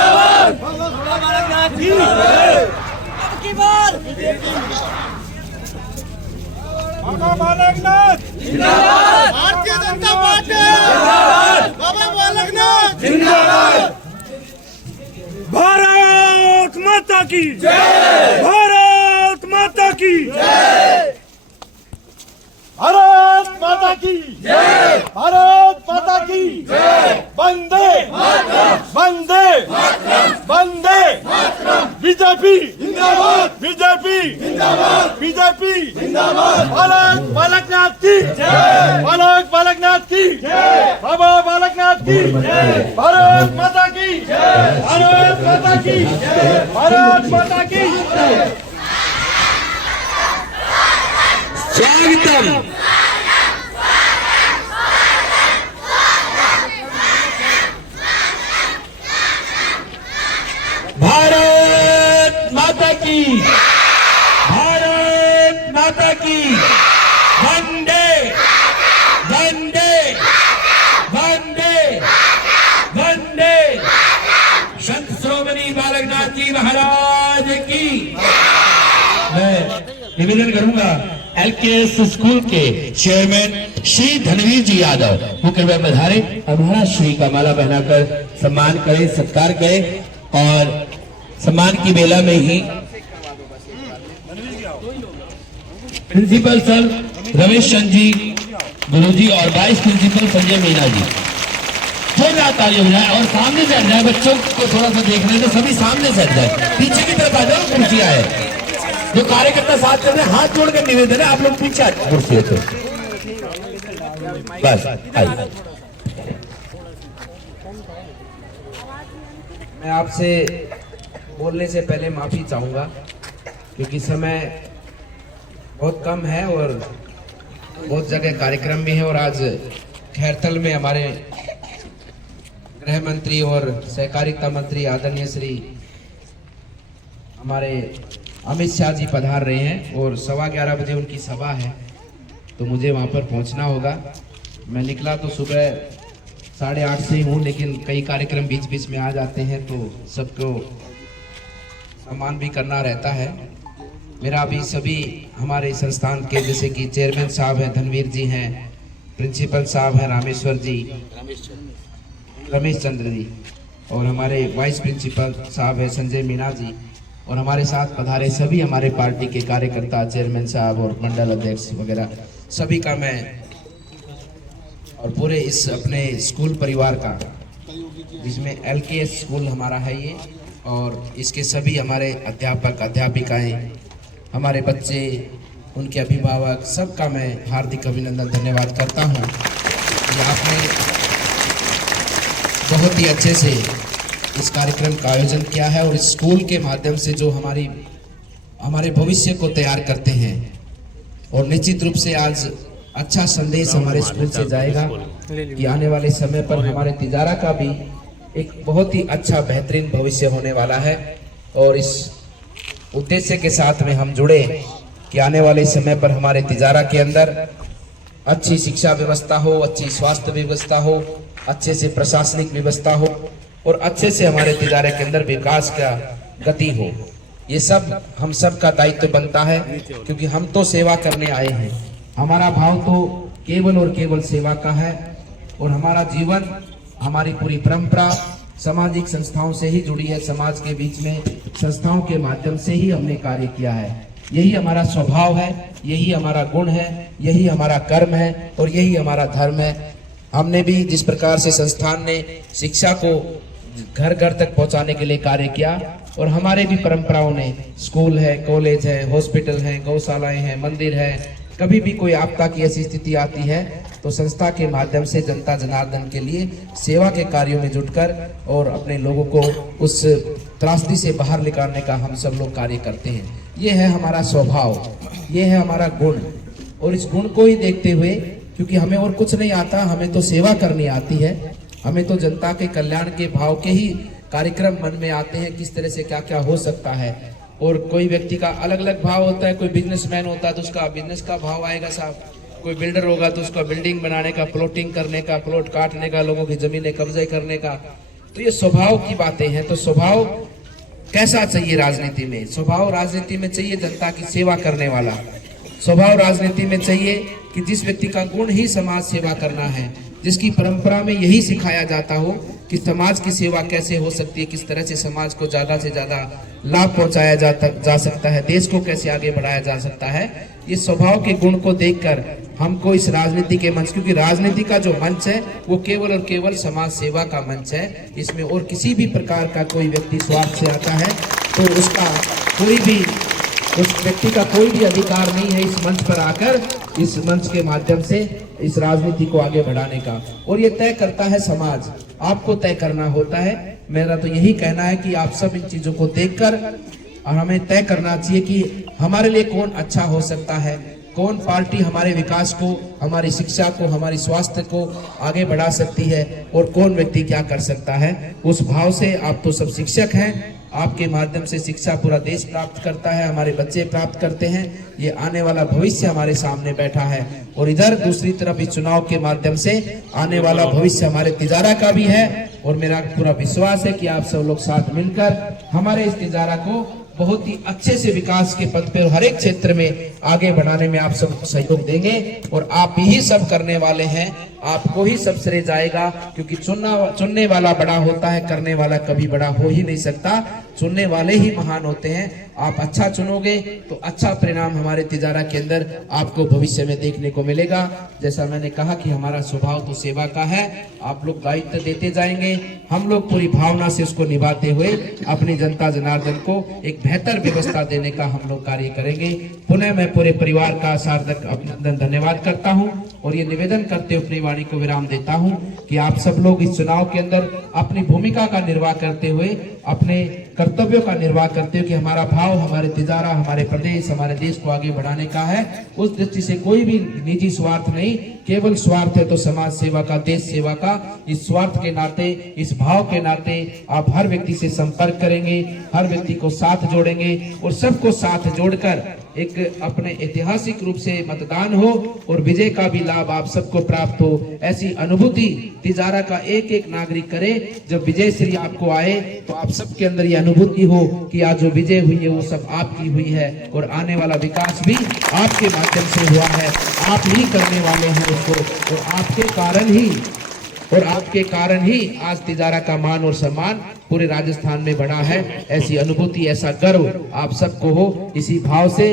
जिंदाबाद, बालकनाथ की बाबा बालकनाथ जिंदाबाद, भारतीय जनता पार्टी जिंदाबाद, बाबा बालकनाथ जिंदाबाद। भारत माता की जय, भारत माता की जय, भारत माता की जय, भारत माता की जय। वंदे मातरम, वंदे मातरम, वंदे मातरम। बीजेपी जिंदाबाद, बीजेपी जिंदाबाद, बीजेपी जिंदाबाद। बालक बालकनाथ की जय, बालक बालकनाथ की जय, बाबा बालकनाथ की जय, भारत माता की जय, भारत माता की भारत माता की स्वागतम। भारत माता की, भारत माता की वंदे वंदे वंदे वंदे। संत श्रोमणी बालकनाथ जी महाराज की। मैं निवेदन करूंगा एलकेएस स्कूल के चेयरमैन श्री धनवीर जी यादव वो कृपया पधारे और महाराज श्री का माला पहनाकर सम्मान करें, सत्कार करें। और सम्मान की बेला में ही प्रिंसिपल सर रमेश चंद जी गुरु जी और वाइस प्रिंसिपल संजय मीना जी जोरदार तालियां बजाएं। और सामने से हट जाए, बच्चों को थोड़ा सा देखने तो सभी सामने से हट जाए, पीछे की तरफ आ जाओ, कुर्सियां है। जो कार्यकर्ता साथ चल रहे हैं, हाथ जोड़ कर निवेदन है आप लोग पीछे आ जाओ कुर्सी तो बस आइए। मैं आपसे बोलने से पहले माफी चाहूंगा क्योंकि समय बहुत कम है और बहुत जगह कार्यक्रम भी है। और आज खैरतल में हमारे गृह मंत्री और सहकारिता मंत्री आदरणीय श्री हमारे अमित शाह जी पधार रहे हैं और 11:15 बजे उनकी सभा है, तो मुझे वहां पर पहुंचना होगा। मैं निकला तो सुबह 8:30 से ही हूँ, लेकिन कई कार्यक्रम बीच बीच में आ जाते हैं तो सबको सम्मान भी करना रहता है। मेरा अभी सभी हमारे संस्थान के जैसे कि चेयरमैन साहब हैं धनवीर जी हैं, प्रिंसिपल साहब हैं रामेश्वर जी, रमेश चंद्र जी, और हमारे वाइस प्रिंसिपल साहब हैं संजय मीना जी, और हमारे साथ पधारे सभी हमारे पार्टी के कार्यकर्ता, चेयरमैन साहब और मंडल अध्यक्ष वगैरह सभी का मैं और पूरे इस अपने स्कूल परिवार का, जिसमें एलकेएस स्कूल हमारा है ये, और इसके सभी हमारे अध्यापक अध्यापिकाएं, हमारे बच्चे, उनके अभिभावक, सबका मैं हार्दिक अभिनंदन धन्यवाद करता हूं कि आपने बहुत ही अच्छे से इस कार्यक्रम का आयोजन किया है और इस स्कूल के माध्यम से जो हमारे भविष्य को तैयार करते हैं। और निश्चित रूप से आज अच्छा संदेश हमारे स्कूल से जाएगा कि आने वाले समय पर हमारे तिजारा का भी एक बहुत ही अच्छा बेहतरीन भविष्य होने वाला है। और इस उद्देश्य के साथ में हम जुड़े कि आने वाले समय पर हमारे तिजारा के अंदर अच्छी शिक्षा व्यवस्था हो, अच्छी स्वास्थ्य व्यवस्था हो, अच्छे से प्रशासनिक व्यवस्था हो और अच्छे से हमारे तिजारे के अंदर विकास का गति हो। ये सब हम सब का दायित्व बनता है क्योंकि हम तो सेवा करने आए हैं। हमारा भाव तो केवल और केवल सेवा का है और हमारा जीवन, हमारी पूरी परंपरा सामाजिक संस्थाओं से ही जुड़ी है। समाज के बीच में संस्थाओं के माध्यम से ही हमने कार्य किया है। यही हमारा स्वभाव है, यही हमारा गुण है, यही हमारा कर्म है और यही हमारा धर्म है। हमने भी जिस प्रकार से संस्थान ने शिक्षा को घर घर तक पहुंचाने के लिए कार्य किया और हमारे भी परंपराओं ने स्कूल है, कॉलेज है, हॉस्पिटल है, गौशालाएं हैं, मंदिर है, कभी भी कोई आपदा की ऐसी स्थिति आती है तो संस्था के माध्यम से जनता जनार्दन के लिए सेवा के कार्यों में जुटकर और अपने लोगों को उस त्रासदी से बाहर निकालने का हम सब लोग कार्य करते हैं। ये है हमारा स्वभाव, ये है हमारा गुण। और इस गुण को ही देखते हुए, क्योंकि हमें और कुछ नहीं आता, हमें तो सेवा करनी आती है, हमें तो जनता के कल्याण के भाव के ही कार्यक्रम मन में आते हैं, किस तरह से क्या क्या हो सकता है। और कोई व्यक्ति का अलग अलग भाव होता है, कोई बिजनेसमैन होता है तो उसका बिजनेस का भाव आएगा साहब, कोई बिल्डर होगा तो उसका बिल्डिंग बनाने का, प्लॉटिंग करने का, प्लॉट काटने का, लोगों की जमीनें कब्जे करने का, तो ये स्वभाव की बातें हैं। तो स्वभाव कैसा चाहिए राजनीति में? स्वभाव राजनीति में चाहिए जनता की सेवा करने वाला। स्वभाव राजनीति में चाहिए कि जिस व्यक्ति का गुण ही समाज सेवा करना है, जिसकी परंपरा में यही सिखाया जाता हो कि समाज की सेवा कैसे हो सकती है, किस तरह से समाज को ज्यादा से ज्यादा लाभ पहुंचाया जा सकता है, देश को कैसे आगे बढ़ाया जा सकता है। ये स्वभाव के गुण को देखकर हमको इस राजनीति के मंच, क्योंकि राजनीति का जो मंच है वो केवल और केवल समाज सेवा का मंच है। इसमें और किसी भी प्रकार का कोई व्यक्ति स्वार्थ से आता है तो उसका कोई भी, उस व्यक्ति का कोई भी अधिकार नहीं है इस मंच पर आकर इस मंच के माध्यम से इस राजनीति को आगे बढ़ाने का। और ये तय करता है समाज, आपको तय करना होता है। मेरा तो यही कहना है कि आप सब इन चीजों को देखकर हमें तय करना चाहिए कि हमारे लिए कौन अच्छा हो सकता है, कौन पार्टी हमारे विकास को, हमारी शिक्षा को, हमारी स्वास्थ्य को आगे बढ़ा सकती है और कौन व्यक्ति क्या कर सकता है। उस भाव से, आप तो सब शिक्षक हैं, आपके माध्यम से शिक्षा पूरा देश प्राप्त करता है, हमारे बच्चे प्राप्त करते हैं। ये आने वाला भविष्य हमारे सामने बैठा है और इधर दूसरी तरफ इस चुनाव के माध्यम से आने वाला भविष्य हमारे तिजारा का भी है। और मेरा पूरा विश्वास है कि आप सब लोग साथ मिलकर हमारे इस तिजारा को बहुत ही अच्छे से विकास के पथ पे और हर एक क्षेत्र में आगे बढ़ाने में आप सबको सहयोग देंगे। और आप ही सब करने वाले हैं, आपको ही सब श्रेय जाएगा, क्योंकि चुनने वाला बड़ा होता है, करने वाला कभी बड़ा हो ही नहीं सकता। चुनने वाले ही महान होते हैं। आप अच्छा चुनोगे तो अच्छा परिणाम हमारे तिजारा के अंदर आपको भविष्य में देखने को मिलेगा। जैसा मैंने कहा कि हमारा स्वभाव तो सेवा का है, आप लोग दायित्व देते जाएंगे, हम लोग पूरी भावना से उसको निभाते हुए अपनी जनता जनार्दन को एक बेहतर व्यवस्था देने का हम लोग कार्य करेंगे। पुनः मैं पूरे परिवार का सार्थक अभिनंदन धन्यवाद करता हूं और ये निवेदन करते हुए अपनी वाणी को विराम देता हूं कि आप सब लोग इस चुनाव के अंदर अपनी भूमिका का निर्वाह करते हुए, अपने कर्तव्यों का निर्वाह करते हुए कि हमारा भाव हमारे तिजारा, हमारे प्रदेश, हमारे देश को आगे बढ़ाने का है। उस दृष्टि से कोई भी निजी स्वार्थ नहीं, केवल स्वार्थ है तो समाज सेवा का, देश सेवा का। इस स्वार्थ के नाते, इस भाव के नाते आप हर व्यक्ति से संपर्क करेंगे, हर व्यक्ति को साथ जोड़ेंगे और सबको साथ जोड़कर एक अपने ऐतिहासिक रूप से मतदान हो और विजय का भी लाभ आप सबको प्राप्त हो। ऐसी अनुभूति तिजारा का एक एक नागरिक करे। जब विजय श्री आपको आए तो आप सबके अंदर ये अनुभूति हो कि आज जो विजय हुई है वो सब आपकी हुई है और आने वाला विकास भी आपके माध्यम से हुआ है। आप ही करने वाले हैं उसको और आपके कारण ही आज तिजारा का मान और सम्मान पूरे राजस्थान में बढ़ा है। ऐसी अनुभूति, ऐसा गर्व आप सबको हो। इसी भाव से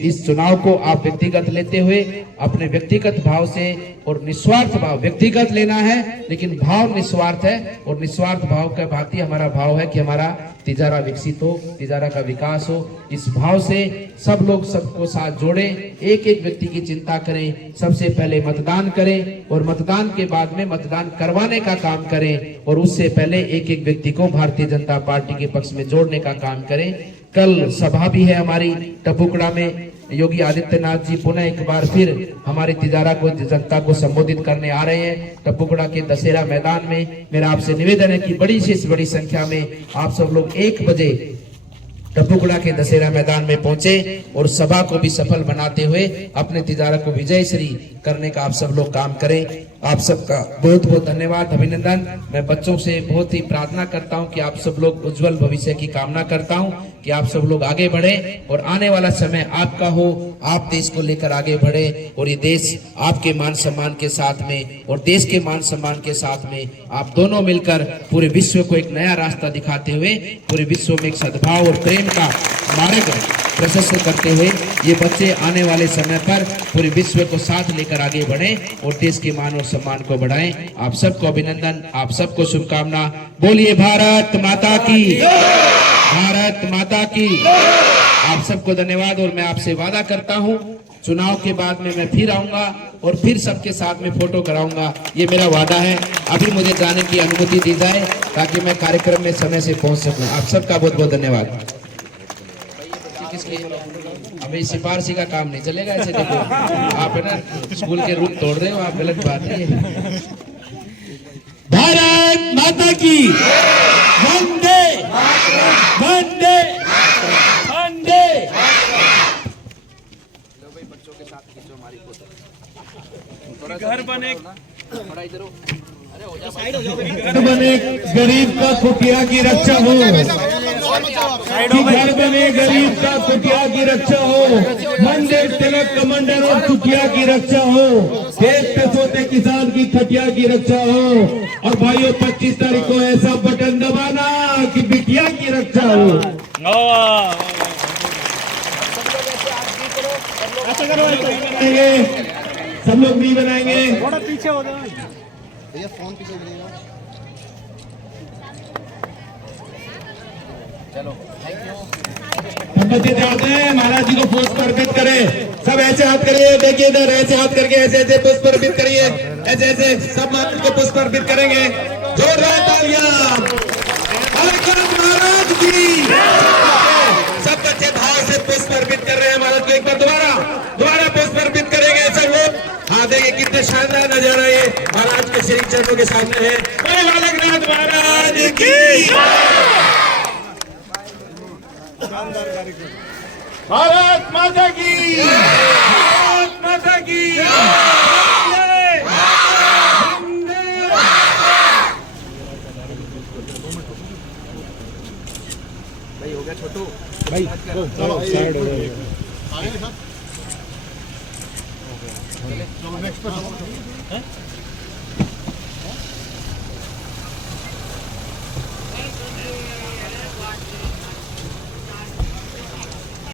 इस चुनाव को आप व्यक्तिगत लेते हुए, अपने व्यक्तिगत भाव से और निस्वार्थ भाव, व्यक्तिगत लेना है लेकिन भाव निस्वार्थ है और निस्वार्थ भाव का भांति हमारा भाव है कि हमारा तिजारा विकसित हो, तिजारा का विकास हो। इस भाव से सब लोग सबको साथ जोड़े, एक एक व्यक्ति की चिंता करें, सबसे पहले मतदान करें और मतदान के बाद में मतदान करवाने का काम करें और उससे पहले एक एक व्यक्ति को भारतीय जनता पार्टी के पक्ष में जोड़ने का काम करें। कल सभा भी है हमारी टपुकड़ा में, योगी आदित्यनाथ जी पुनः एक बार फिर हमारे तिजारा को, जनता को संबोधित करने आ रहे हैं टपुकड़ा के दशहरा मैदान में। मेरा आपसे निवेदन है कि बड़ी से बड़ी संख्या में आप सब लोग 1 बजे टपुकड़ा के दशहरा मैदान में पहुंचे और सभा को भी सफल बनाते हुए अपने तिजारा को विजय श्री करने का आप सब लोग काम करें। आप सबका बहुत बहुत धन्यवाद, अभिनंदन। मैं बच्चों से बहुत ही प्रार्थना करता हूं कि आप सब लोग उज्जवल भविष्य की कामना करता हूं कि आप सब लोग आगे बढ़े और आने वाला समय आपका हो, आप देश को लेकर आगे बढ़े और ये देश आपके मान सम्मान के साथ में और देश के मान सम्मान के साथ में आप दोनों मिलकर पूरे विश्व को एक नया रास्ता दिखाते हुए पूरे विश्व में एक सद्भाव और प्रेम का मार्ग प्रशस्त करते हुए ये बच्चे आने वाले समय पर पूरे विश्व को साथ लेकर आगे बढ़ें और देश के मान और सम्मान को बढ़ाएं। आप सबको अभिनंदन, आप सबको शुभकामना। बोलिए भारत माता की, भारत माता की। आप सबको धन्यवाद और मैं आपसे वादा करता हूं चुनाव के बाद में मैं फिर आऊंगा और फिर सबके साथ में फोटो कराऊंगा, ये मेरा वादा है। अभी मुझे जाने की अनुमति दी जाए ताकि मैं कार्यक्रम में समय से पहुंच सकूं। आप सबका बहुत बहुत धन्यवाद। अभी सिफारशी का काम नहीं चलेगा ऐसे, देखो आप है ना स्कूल के रूल तोड़ रहे हो, आप गलत बात है। भारत माता की वंदे वंदे वंदे। बच्चों के साथ खींचो हमारी फोटो, घर बने थोड़ा इधर हो। अरे हो जा। घर बने गरीब का कुटिया की रक्षा हो, कि घर बने गरीब का कुटिया की रक्षा हो, मंदिर तिलक कमंडल और चुटिया की रक्षा हो, खेत पे सोते किसान की खटिया की रक्षा हो, और भाइयों 25 तारीख को ऐसा बटन दबाना कि बिटिया की रक्षा हो। ऐसा करो, बनाएंगे, सब लोग नहीं बनाएंगे। थोड़ा पीछे हो जाओ। बच्चे चाहते हैं महाराज जी को पुष्प अर्पित करें, सब ऐसे हाथ करिए, देखिए इधर ऐसे हाथ करके ऐसे ऐसे पुष्प अर्पित करिए, ऐसे ऐसे सब महाराज को पुष्प अर्पित करेंगे। जोरदार तालियां महाराज की। सब बच्चे भाव से पुष्प अर्पित कर रहे हैं महाराज को। एक बार दोबारा पुष्प अर्पित करेंगे सब लोग। हाँ देखिए कितने शानदार नजारा ये महाराज के श्री चरणों के सामने है। बोले बालकनाथ महाराज की। भारत माता की, भारत माता की। भाई हो गया छोटू भाई चलो साइड हो जाओ। चलो नेक्स्ट पे